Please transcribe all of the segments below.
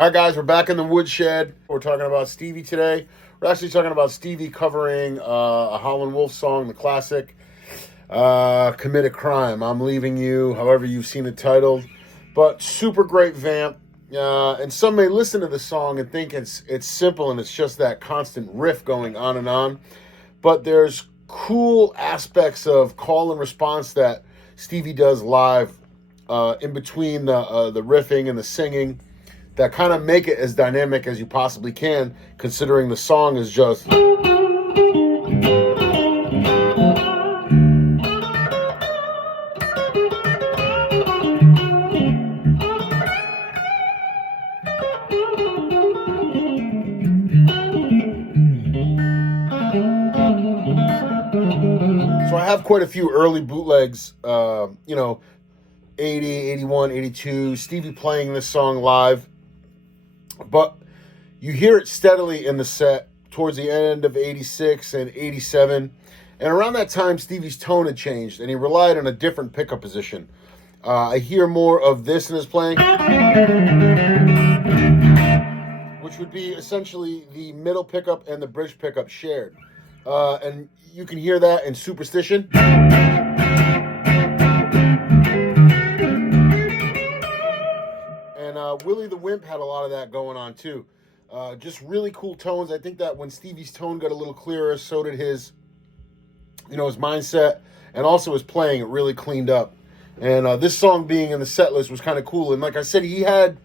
All right, guys, we're back in the woodshed. We're talking about Stevie today. We're actually talking about Stevie covering a Howlin' Wolf song, the classic, Commit a Crime, I'm Leaving You, however you've seen it titled. But super great vamp. And some may listen to the song and think it's simple and it's just that constant riff going on and on. But there's cool aspects of call and response that Stevie does live in between the riffing and the singing, that kind of make it as dynamic as you possibly can, considering the song is just... So I have quite a few early bootlegs, 80, 81, 82, Stevie playing this song live. But you hear it steadily in the set towards the end of 86 and 87. And around that time, Stevie's tone had changed, and he relied on a different pickup position. I hear more of this in his playing, which would be essentially the middle pickup and the bridge pickup shared. And you can hear that in Superstition. Willie the Wimp had a lot of that going on too. Just really cool tones. I think that when Stevie's tone got a little clearer, so did his, his mindset, and also his playing. It really cleaned up. And this song being in the set list was kind of cool. And like I said, he had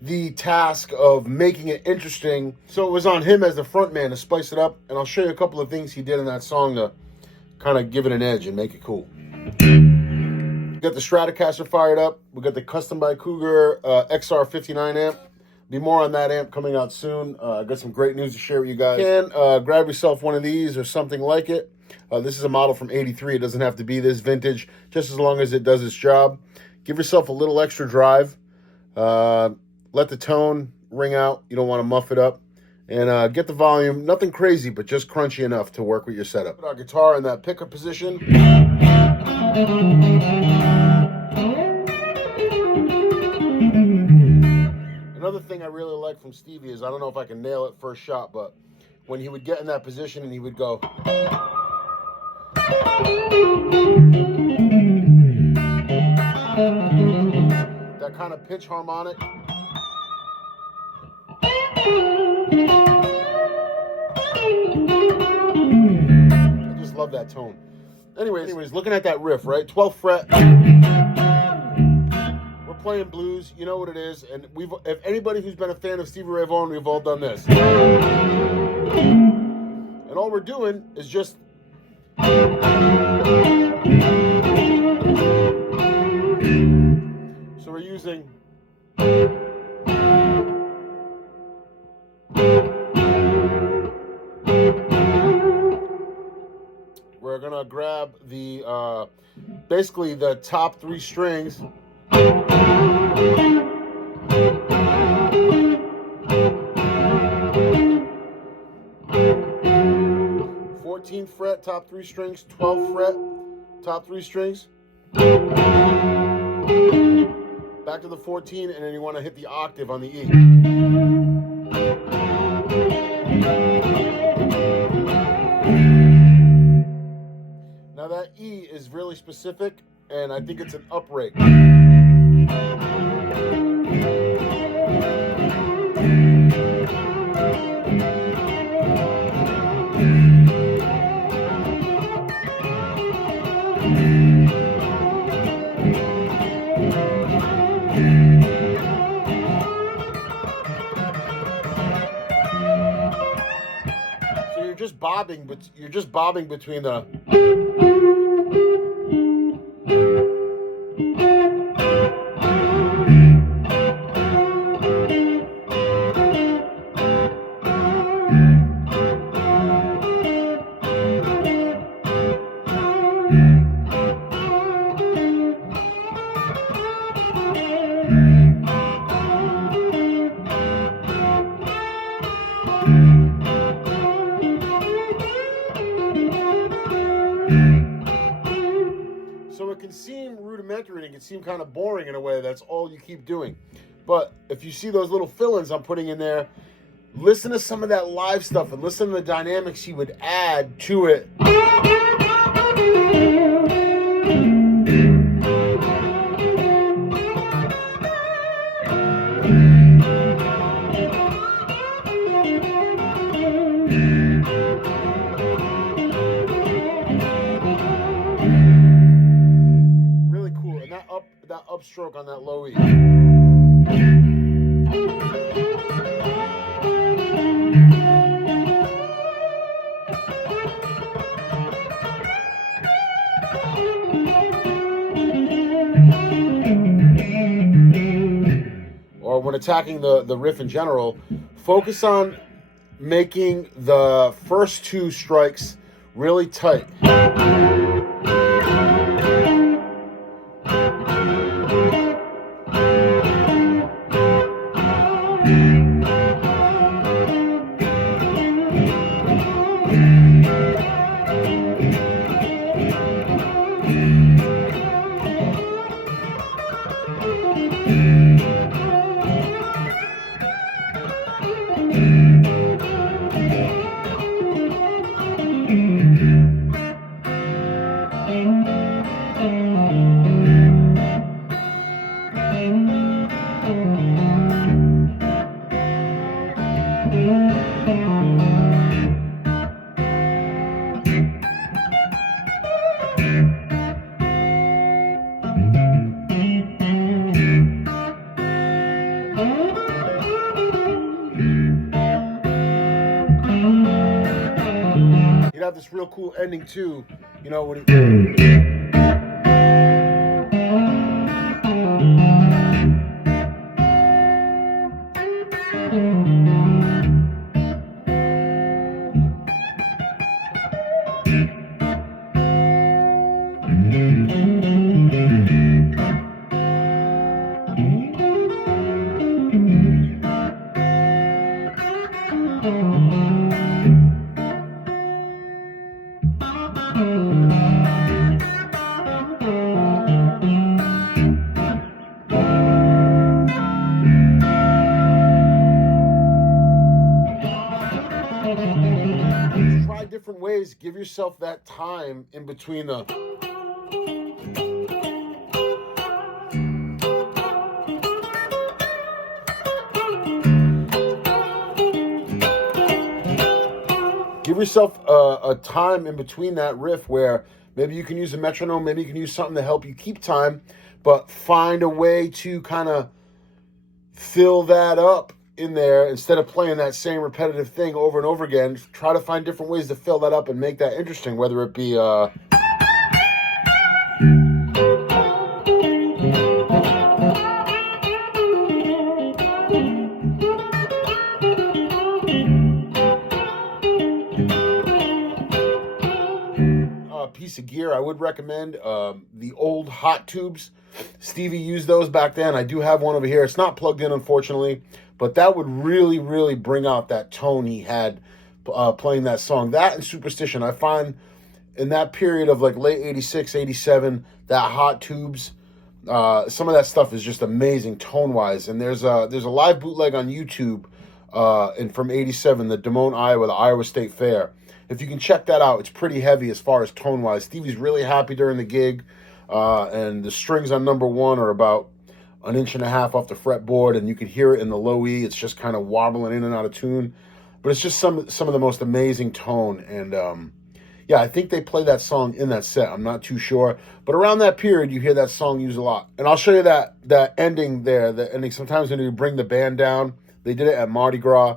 the task of making it interesting, so it was on him as the front man to spice it up. And I'll show you a couple of things he did in that song to kind of give it an edge and make it cool. We got the Stratocaster fired up. We got the Custom by Cougar XR59 amp. Be more on that amp coming out soon. I got some great news to share with you guys. You can grab yourself one of these or something like it. This is a model from 83. It doesn't have to be this vintage, just as long as it does its job. Give yourself a little extra drive. Let the tone ring out. You don't want to muff it up. And get the volume. Nothing crazy, but just crunchy enough to work with your setup. Put our guitar in that pickup position. Another thing I really like from Stevie is, I don't know if I can nail it first shot, but when he would get in that position and he would go... that kind of pitch harmonic. I just love that tone. Anyways, looking at that riff, right? 12th fret. We're playing blues, you know what it is. And if anybody who's been a fan of Stevie Ray Vaughan, we've all done this. And all we're doing is just... So we're using... We're gonna grab the basically the top 3 strings, 14th fret, top 3 strings, 12th fret, top 3 strings, back to the 14, and then you want to hit the octave on the E. Now that E is really specific, and I think it's an up rate. So you're just bobbing between the... So it can seem rudimentary and it can seem kind of boring in a way. That's all you keep doing. But if you see those little fill-ins I'm putting in there, listen to some of that live stuff and listen to the dynamics he would add to it. Really cool. And that upstroke on that low E. Or when attacking the riff in general, focus on making the first two strikes really tight. You'd have this real cool ending too, you know, when try different ways, give yourself that time in between the give yourself a time in between that riff where maybe you can use a metronome, maybe you can use something to help you keep time, but find a way to kind of fill that up in there instead of playing that same repetitive thing over and over again. Try to find different ways to fill that up and make that interesting, whether it be piece of gear I would recommend, the old hot tubes. Stevie used those back then. I do have one over here. It's not plugged in, unfortunately, but that would really, really bring out that tone he had playing that song. That and Superstition, I find in that period of like late 86, 87, that hot tubes, some of that stuff is just amazing tone-wise. And there's a live bootleg on YouTube and from 87, the Des Moines, Iowa, the Iowa State Fair. If you can check that out, it's pretty heavy as far as tone-wise. Stevie's really happy during the gig, and the strings on number one are about 1.5 inches off the fretboard, and you can hear it in the low E. It's just kind of wobbling in and out of tune, but it's just some of the most amazing tone. And yeah, I think they play that song in that set. I'm not too sure, but around that period, you hear that song used a lot. And I'll show you that ending there. The ending sometimes when you bring the band down, they did it at Mardi Gras.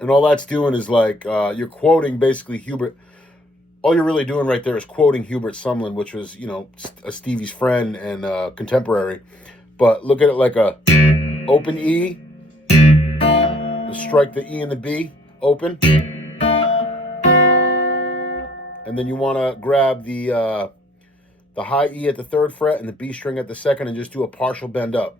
And all that's doing is like, you're quoting basically Hubert. All you're really doing right there is quoting Hubert Sumlin, which was, you know, a Stevie's friend and contemporary. But look at it like a open E, strike the E and the B, open. And then you want to grab the high E at the 3rd fret and the B string at the 2nd and just do a partial bend up.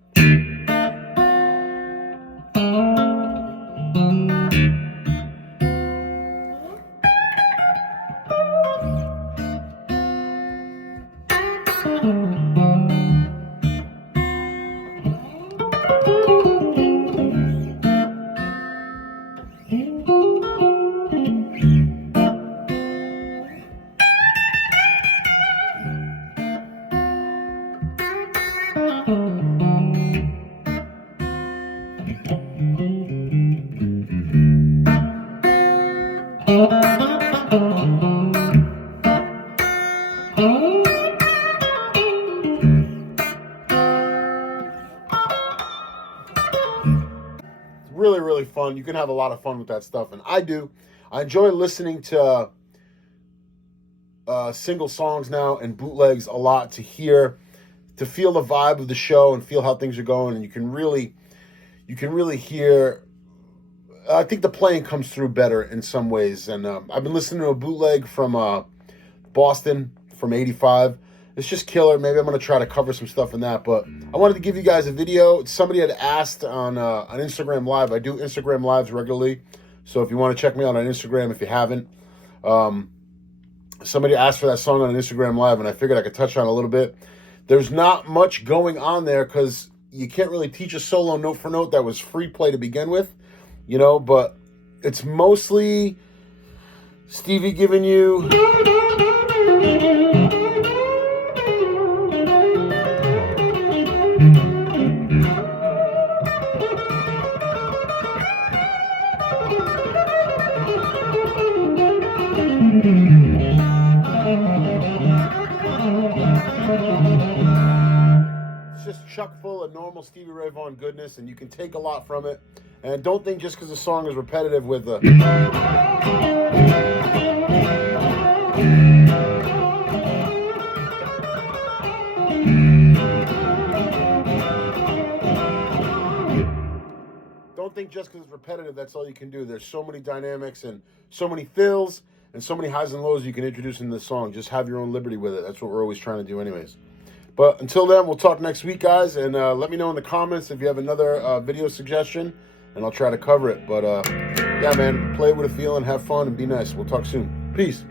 Really, really fun. You can have a lot of fun with that stuff, and I do. I enjoy listening to single songs now and bootlegs a lot to feel the vibe of the show and feel how things are going, and you can really hear. I think the playing comes through better in some ways, and I've been listening to a bootleg from Boston from '85. It's just killer. Maybe I'm going to try to cover some stuff in that, but I wanted to give you guys a video. Somebody had asked on Instagram Live. I do Instagram Lives regularly, so if you want to check me out on Instagram, if you haven't. Somebody asked for that song on an Instagram Live, and I figured I could touch on it a little bit. There's not much going on there because you can't really teach a solo note for note that was free play to begin with, you know, but it's mostly Stevie giving you... It's just chock full of normal Stevie Ray Vaughan goodness, and you can take a lot from it. And don't think just because the song is repetitive with the... Don't think just because it's repetitive, that's all you can do. There's so many dynamics and so many fills and so many highs and lows you can introduce in this song. Just have your own liberty with it. That's what we're always trying to do anyways. But until then, we'll talk next week, guys. And let me know in the comments if you have another video suggestion, and I'll try to cover it. But, yeah, man, play with a feeling, have fun, and be nice. We'll talk soon. Peace.